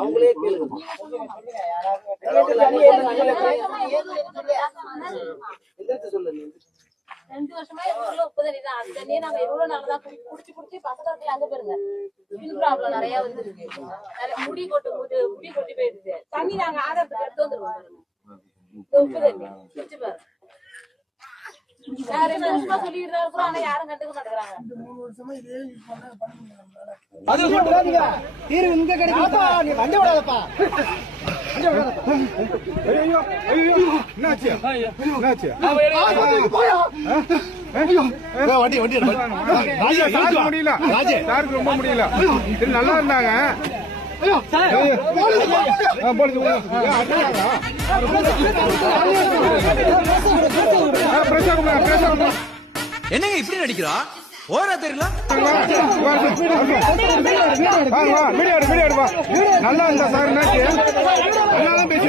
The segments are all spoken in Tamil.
அவங்களே கேளுங்க. சொல்லுங்க. 2 வருஷமா ஊர்ல உப்பு தண்ணி தான். அந்த தண்ணியை நாங்க எவ்வளவு நாளா குடிச்சு பசங்களுக்கு அங்க போயிருங்க. ஸ்கின் ப்ராப்ளம் நிறைய வந்துருக்கு. முடி கொட்டி போயிடுது. தண்ணி நாங்க ஆதாரத்துக்கு எடுத்து வந்துருவோம். உப்பு தண்ணி குடிச்சு பாரு. நான் 2 வருஷமா சொல்லிட்டு தான் இருக்கிறோம். ஆனா யாரும் கண்டுக்க மாட்டேங்கிறாங்க. அது சொல்றாதீங்க. தீர்வு இங்க கிடைக்குதுப்பா. நீ வண்டி விடாதப்பா. ஐயோ என்னாச்சு? வண்டி முடியல. சாருக்கு ரொம்ப முடியல. நல்லா இருந்தாங்க. என்னங்க இப்படி நடிக்கிறா? ஓரா தெரியல. நல்லா இருந்தா சார் என்னாச்சு? நல்லா பேசி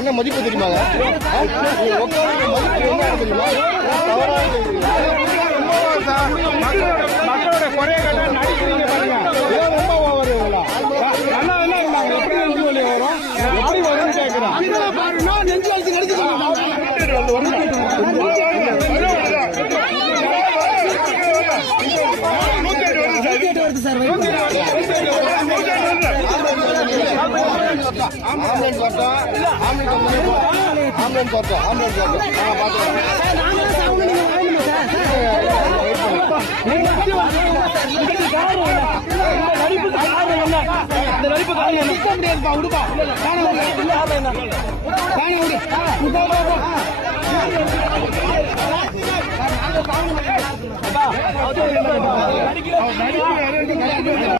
என்ன மதிப்பு தெரியுமாங்க? மக்களோட குறைய கேட்டா நடிக்கிறீங்க பாருங்க. நல்லா இருந்தாங்க. எப்படி நெஞ்சு வலி வரும்? எப்படி வரும்னு கேட்கிறேன். நெஞ்சு வலிச்சு நடிச்சு நடிப்பு